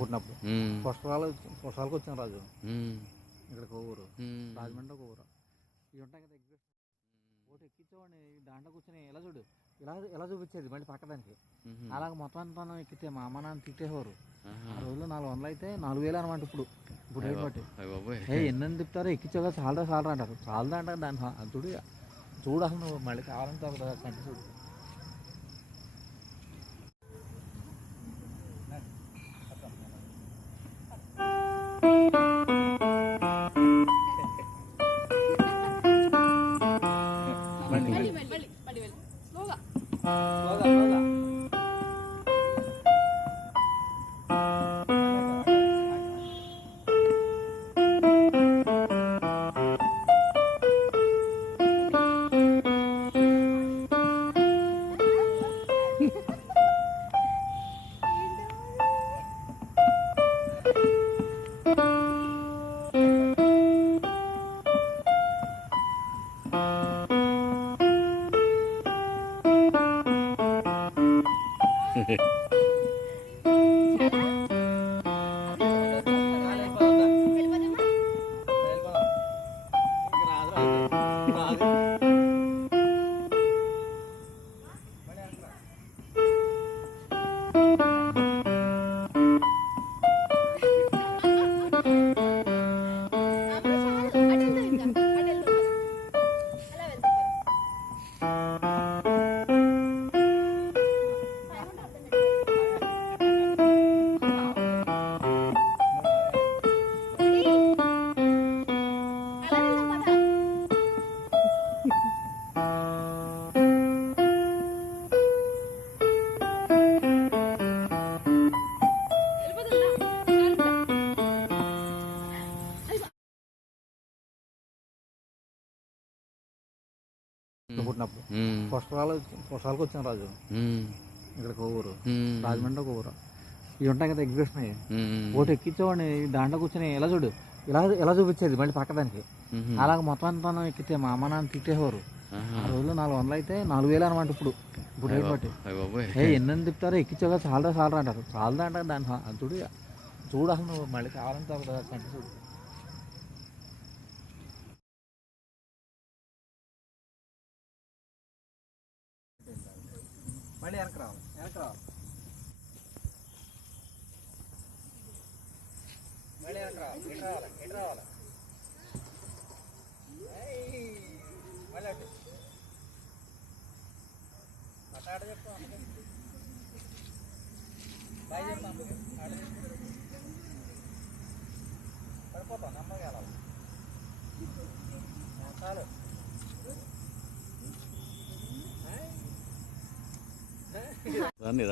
పుట్టినప్పుడు పుష్కరాలకు వచ్చాను రాజు. ఇక్కడ ఊరు రాజమండ్రి ఊరు ఇవి ఉంటాయి కదా ఎగ్జిబిషన్. ఒకటి ఎక్కించేవాడిని దాంట్లో కూర్చొని ఎలా చూడు ఎలా చూపించేది మళ్ళీ పక్కదానికి. అలాగే మొత్తం అంతా ఎక్కితే మా అమ్మ నాన్న తిట్టేవారు. ఆ రోజులు 400 అయితే 4000 అనమాట. ఇప్పుడు రేట్ బట్టి ఎన్నెన్ని తిప్పుతారో ఎక్కించావు కదా చాలరా అంటారు. చాలదా అంటారు దాన్ని చూడు అసలు నువ్వు మళ్ళీ కావాలంటే ఒక కంటి చూడు. పుట్టినప్పుడు పుష్కరాలకు వచ్చాను రాజు. ఇక్కడ ఊరు రాజమండ్రి ఊరు ఇవి ఉంటాయి కదా ఎగ్జిబిషన్. ఒకటి ఎక్కించేవాడిని దాంట్లో కూర్చొని ఎలా చూడు ఎలా చూపించేది మళ్ళీ పక్కదానికి. అలాగే మొత్తం అంతా ఎక్కితే మా అమ్మ నాన్న తిట్టేవారు. ఆ రోజులు 400 అయితే 4000 అనమాట. ఇప్పుడు రేట్ బట్టి ఎన్నెన్ని తిప్పుతారో ఎక్కించావు కదా చాలరా అంటారు. చాలదా అంటారు దాన్ని చూడు అసలు నువ్వు మళ్ళీ కావాలంటే ఒక కంటి చూడు. మళ్ళీ వెనక్కి రావాలి మళ్ళీ ఎటు రావాలి మళ్ళీ అటు ఆట చెప్తా బాయ్ చెప్తాం పడిపోతాం నమ్మగా వెళ్ళాలి చాలు. దాన్ని